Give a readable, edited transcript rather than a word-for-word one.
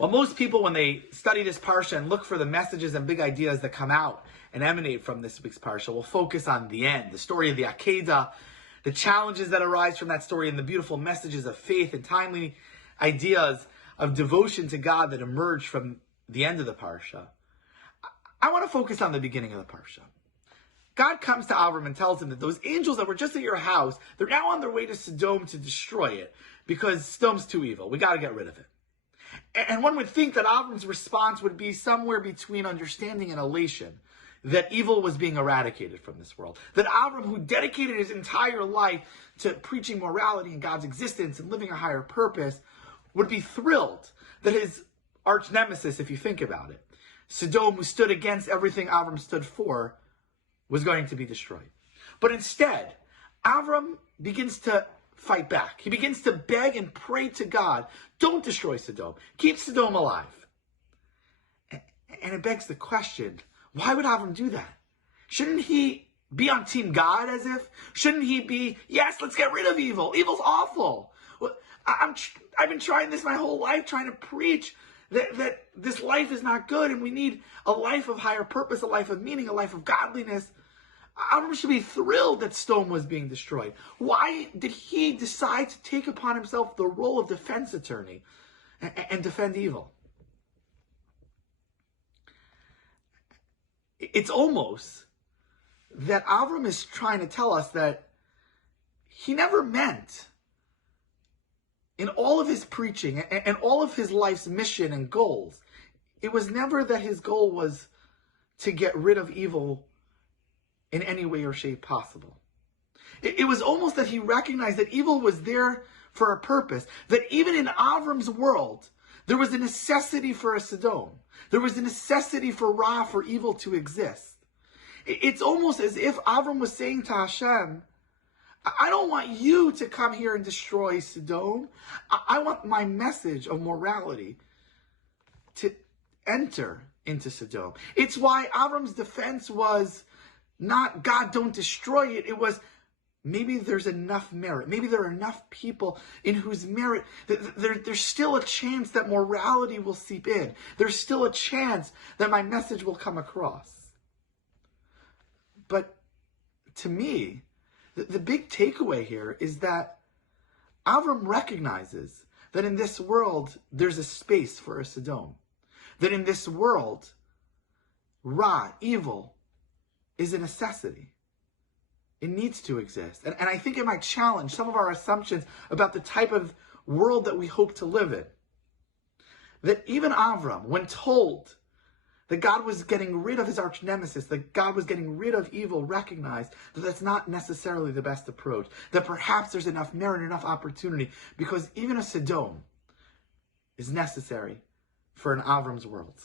Well, most people, when they study this Parsha and look for the messages and big ideas that come out and emanate from this week's Parsha, will focus on the end, the story of the Akedah, the challenges that arise from that story, and the beautiful messages of faith and timely ideas of devotion to God that emerge from the end of the Parsha. I want to focus on the beginning of the Parsha. God comes to Avram and tells him that those angels that were just at your house, they're now on their way to Sodom to destroy it because Sodom's too evil. We got to get rid of it. And one would think that Avram's response would be somewhere between understanding and elation that evil was being eradicated from this world. That Avram, who dedicated his entire life to preaching morality and God's existence and living a higher purpose, would be thrilled that his arch nemesis, if you think about it, Sodom, who stood against everything Avram stood for, was going to be destroyed. But instead, Avram begins to fight back. He begins to beg and pray to God, don't destroy Sodom. Keep Sodom alive. And it begs the question, why would Avram do that? Shouldn't he be on Team God as if? Shouldn't he be, yes, let's get rid of evil. Evil's awful. I've been trying this my whole life, trying to preach that this life is not good and we need a life of higher purpose, a life of meaning, a life of godliness. Avram should be thrilled that Sodom was being destroyed. Why did he decide to take upon himself the role of defense attorney and defend evil? It's almost that Avram is trying to tell us that he never meant, in all of his preaching and all of his life's mission and goals, it was never that his goal was to get rid of evil in any way or shape possible. It was almost that he recognized that evil was there for a purpose, that even in Avram's world, there was a necessity for a Sodom. There was a necessity for Ra, for evil to exist. It's almost as if Avram was saying to Hashem, I don't want you to come here and destroy Sodom. I want my message of morality to enter into Sodom. It's why Avram's defense was not, God, don't destroy it. It was, maybe there's enough merit. Maybe there are enough people in whose merit, there's still a chance that morality will seep in. There's still a chance that my message will come across. But to me, the big takeaway here is that Avram recognizes that in this world, there's a space for a Sodom. That in this world, Ra, evil, is a necessity. It needs to exist. And I think it might challenge some of our assumptions about the type of world that we hope to live in. That even Avram, when told that God was getting rid of his arch nemesis, that God was getting rid of evil, recognized that that's not necessarily the best approach. That perhaps there's enough merit, enough opportunity, because even a Sodom is necessary for an Avram's world.